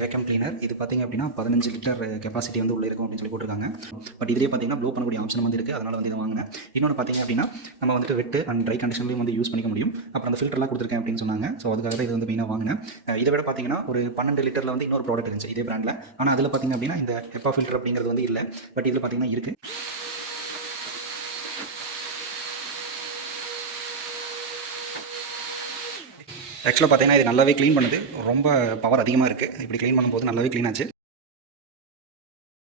Vacuum cleaner இது பார்த்திங்க அப்படின்னா 15 லிட்டர் கெப்பாசிட்டி வந்து உள்ளே இருக்கும் அப்படின்னு சொல்லி போட்டிருக்காங்க. பட் இதிலே பார்த்தீங்கன்னா ப்ளோ பண்ணக்கூடிய ஆப்ஷன் வந்து இருக்குது. அதனால் வந்து இதை வாங்கினேன். இன்னொன்று பார்த்திங்க அப்படின்னா நம்ம வந்துட்டு வெட்டு அண்ட் ட்ரை கண்டிஷன்லையும் வந்து யூஸ் பண்ணிக்க முடியும். அப்புறம் அந்த ஃபில்டர்லாம் கொடுத்துருக்கேன் அப்படின்னு சொன்னாங்க. ஸோ அதுக்காக தான் இது வந்து மெயினாக வாங்கினேன். இதை விட பார்த்தீங்கன்னா ஒரு 12 லிட்டரில் வந்து இன்னொரு ப்ராடக்ட் இருந்துச்சு இதே பிராண்டில். ஆனால் அதில் பார்த்திங்க அப்படின்னா இந்த ஹெப்பா ஃபில்டர் அப்படிங்கிறது வந்து இல்லை. பட் இதில் பார்த்திங்கன்னா இருக்குது. ஆக்சுவலாக பார்த்தீங்கன்னா இது நல்லாவே க்ளீன் பண்ணுது. ரொம்ப பவர் அதிகமாக இருக்குது. இப்படி க்ளீன் பண்ணும்போது நல்லாவே க்ளீன் ஆச்சு.